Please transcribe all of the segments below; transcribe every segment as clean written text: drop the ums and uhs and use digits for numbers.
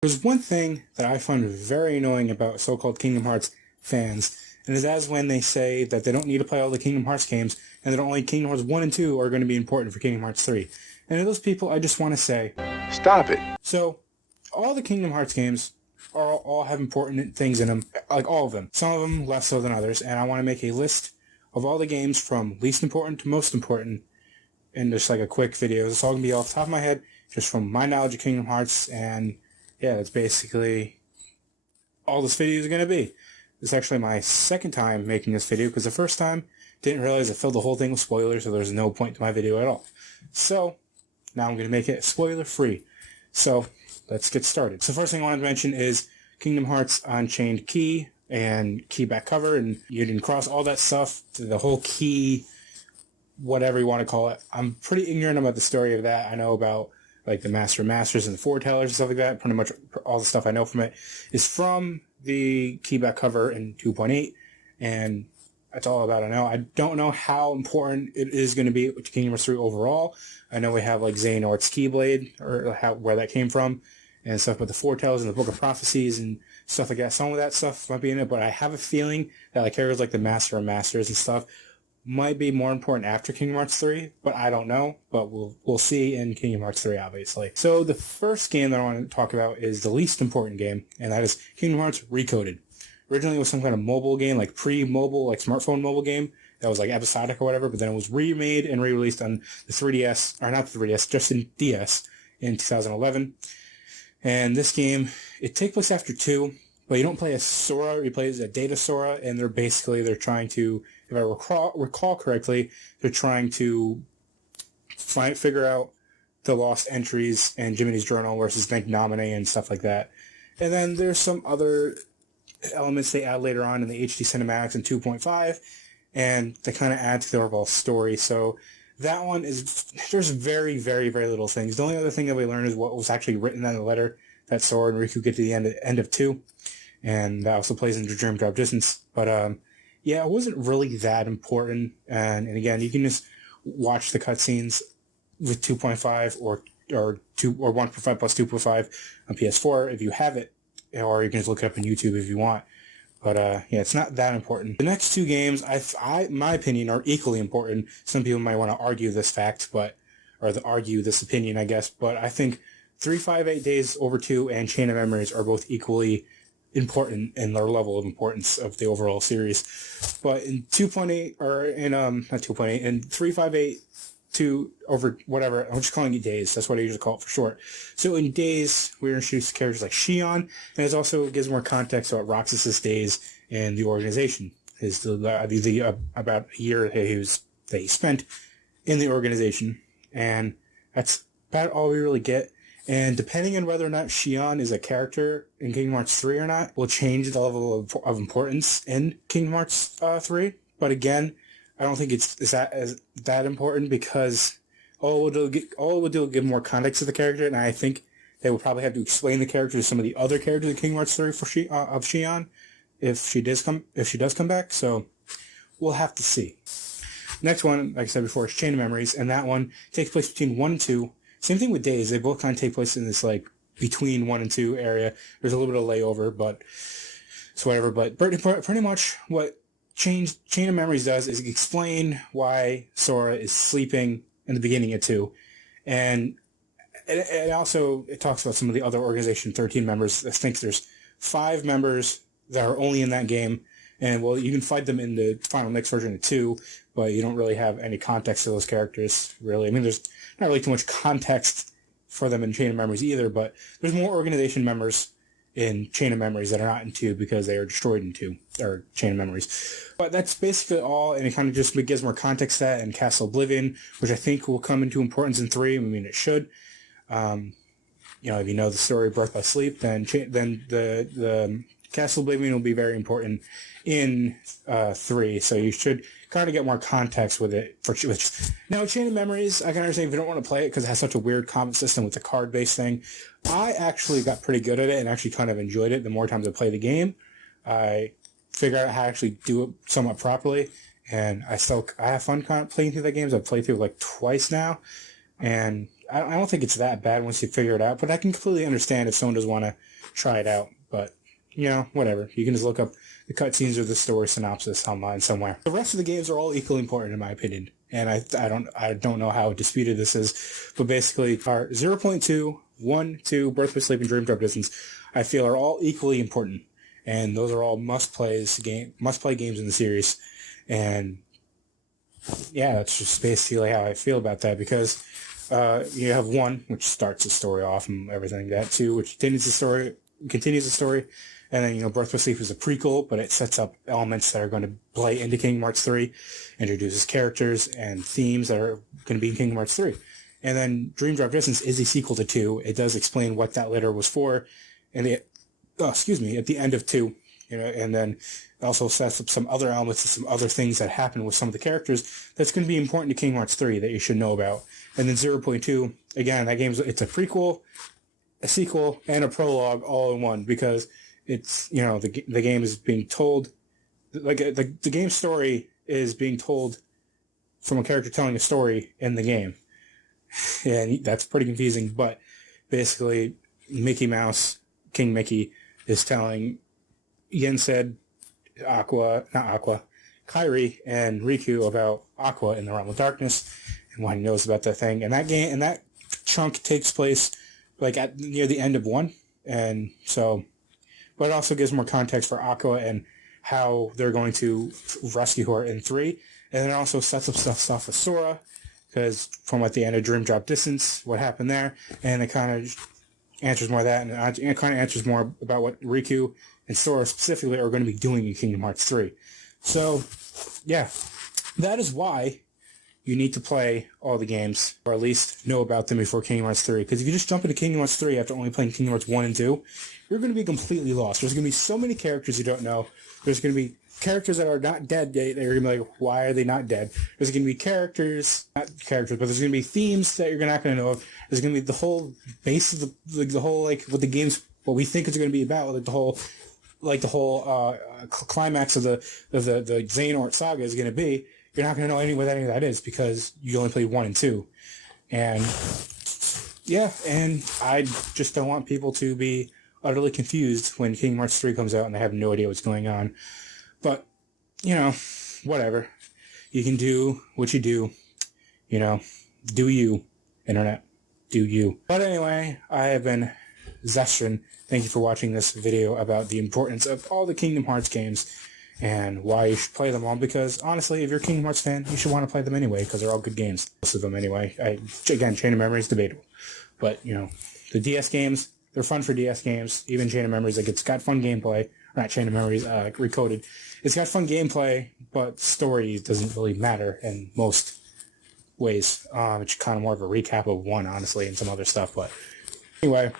There's one thing that I find very annoying about so-called Kingdom Hearts fans, and it is when they say that they don't need to play all the Kingdom Hearts games, and that only Kingdom Hearts 1 and 2 are going to be important for Kingdom Hearts 3. And to those people, I just want to say, stop it. So, all the Kingdom Hearts games all have important things in them, like all of them. Some of them less so than others, and I want to make a list of all the games from least important to most important in just like a quick video. It's all going to be off the top of my head, just from my knowledge of Kingdom Hearts, and yeah, that's basically all this video is going to be. This is actually my second time making this video, because the first time, didn't realize I filled the whole thing with spoilers, so there's no point to my video at all. So, now I'm going to make it spoiler-free. So, let's get started. So first thing I wanted to mention is Kingdom Hearts Unchained Key and key back cover, and you can cross all that stuff, the whole key, whatever you want to call it. I'm pretty ignorant about the story of that. I know about like the Master of Masters and the Foretellers and stuff like that. Pretty much all the stuff I know from it is from the key back cover in 2.8, and that's all about I know. I don't know how important it is going to be to Kingdom Hearts 3 overall. I know we have like Xehanort's Keyblade, or where that came from, and stuff with the Foretellers and the Book of Prophecies and stuff like that. Some of that stuff might be in it, but I have a feeling that like characters like the Master of Masters and stuff might be more important after Kingdom Hearts 3, but I don't know. But we'll see in Kingdom Hearts 3, obviously. So the first game that I want to talk about is the least important game, and that is Kingdom Hearts Recoded. Originally it was some kind of mobile game, like pre-mobile, like smartphone mobile game that was like episodic or whatever, but then it was remade and re-released on the 3DS, or not the 3DS, just in DS in 2011. And this game, it takes place after 2, but you don't play as Sora, you play as a Data Sora, and they're trying to, if I recall correctly, they're trying to figure out the lost entries and Jiminy's Journal versus Bank Nominee and stuff like that. And then there's some other elements they add later on in the HD cinematics in 2.5, and they kind of add to the overall story. So that one there's very, very, very little things. The only other thing that we learned is what was actually written in the letter that Sora and Riku get to the end of 2, and that also plays into Dream Drop Distance. But yeah, it wasn't really that important. And again, you can just watch the cutscenes with 2.5 or 1.5 plus 2.5 on PS4 if you have it, or you can just look it up on YouTube if you want. But yeah, it's not that important. The next two games, in my opinion, are equally important. Some people might want to argue this fact, argue this opinion, I guess. But I think 358 Days Over 2 and Chain of Memories are both equally important in their level of importance of the overall series. But in 2.8, or in not 2.8, in 358 2 over whatever, I'm just calling it Days. That's what I usually call it for short. So in Days, we're introduced to characters like Xion, and it also gives more context about Roxas's days in the organization. About a year that he spent in the organization, and that's about all we really get. And depending on whether or not Xion is a character in Kingdom Hearts 3 or not, will change the level of importance in Kingdom Hearts 3. But again, I don't think it's that important, because all it will do is give more context to the character, and I think they will probably have to explain the character to some of the other characters in Kingdom Hearts 3 of Xion if she does come back. So we'll have to see. Next one, like I said before, is Chain of Memories, and that one takes place between 1 and 2. Same thing with Days. They both kind of take place in this like between 1 and 2 area. There's a little bit of layover, but it's whatever. But pretty much what Chain of Memories does is explain why Sora is sleeping in the beginning of 2. And it also talks about some of the other Organization 13 members. I think there's 5 members that are only in that game. And, well, you can fight them in the Final Mix version of 2, but you don't really have any context to those characters, really. I mean, there's not really too much context for them in Chain of Memories either, but there's more Organization members in Chain of Memories that are not in 2 because they are destroyed in 2, or Chain of Memories. But that's basically all, and it kind of just gives more context to that, and Castle Oblivion, which I think will come into importance in 3. I mean, it should. If you know the story of Birth by Sleep, then the Castle Oblivion will be very important in 3, so you should kind of get more context with it. Now, Chain of Memories, I can understand if you don't want to play it because it has such a weird combat system with the card-based thing. I actually got pretty good at it and actually kind of enjoyed it the more times I play the game. I figured out how to actually do it somewhat properly, and I have fun kind of playing through the games. I've played through like twice now, and I don't think it's that bad once you figure it out, but I can completely understand if someone doesn't want to try it out, but whatever. You can just look up the cutscenes or the story synopsis online somewhere. The rest of the games are all equally important in my opinion, and I don't know how disputed this is, but basically are 0.2, 1, 2, Birth by Sleep, and Dream Drop Distance, I feel are all equally important, and those are all must-play games in the series, and yeah, that's just basically how I feel about that, because you have 1, which starts the story off and everything like that, 2, which continues the story, and then, Birth by Sleep is a prequel, but it sets up elements that are going to play into Kingdom Hearts 3, introduces characters and themes that are going to be in Kingdom Hearts 3. And then Dream Drop Distance is a sequel to 2. It does explain what that letter was for, and at the end of 2, and then also sets up some other elements and some other things that happen with some of the characters that's going to be important to Kingdom Hearts 3 that you should know about. And then 0.2, again, it's a prequel, a sequel, and a prologue all in one, because it's, the game is being told, like, the game story is being told from a character telling a story in the game. And that's pretty confusing, but basically, Mickey Mouse, King Mickey, is telling Yensid, Kairi, and Riku about Aqua in the Realm of Darkness, and what he knows about that thing. And that chunk takes place, like, near the end of 1, and so... But it also gives more context for Aqua and how they're going to rescue her in 3. And then it also sets up stuff with Sora, because from at the end of Dream Drop Distance, what happened there, and it kind of answers more of that, and it kind of answers more about what Riku and Sora specifically are going to be doing in Kingdom Hearts 3. So, yeah, that is why you need to play all the games, or at least know about them before Kingdom Hearts 3. Because if you just jump into Kingdom Hearts 3 after only playing Kingdom Hearts 1 and 2, you're going to be completely lost. There's going to be so many characters you don't know. There's going to be characters that are not dead yet. They're going to be like, why are they not dead? There's going to be not characters, but there's going to be themes that you're not going to know of. There's going to be the whole base of the whole, like, what we think it's going to be about, like the whole climax of the Xehanort saga is going to be. You're not going to know what any of that is, because you only played 1 and 2. And, yeah, and I just don't want people to be utterly confused when Kingdom Hearts 3 comes out and they have no idea what's going on. But, whatever. You can do what you do. Do you, Internet. Do you. But anyway, I have been Zestrin. Thank you for watching this video about the importance of all the Kingdom Hearts games and why you should play them all, because honestly, if you're a Kingdom Hearts fan, you should want to play them anyway, because they're all good games. Most of them anyway. Again, Chain of Memories, debatable. But, the DS games, they're fun for DS games. Even Chain of Memories, like, it's got fun gameplay. Or not Chain of Memories, Recoded. It's got fun gameplay, but story doesn't really matter in most ways. It's kind of more of a recap of 1, honestly, and some other stuff. But anyway,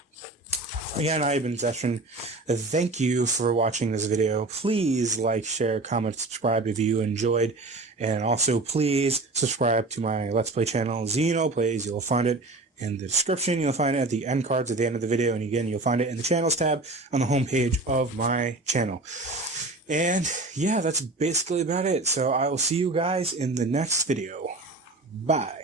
again, I've been Zestrin. Thank you for watching this video. Please like, share, comment, subscribe if you enjoyed. And also, please subscribe to my Let's Play channel, Xeno Plays. You'll find it in the description. You'll find it at the end cards at the end of the video. And again, you'll find it in the channels tab on the homepage of my channel. And yeah, that's basically about it. So I will see you guys in the next video. Bye.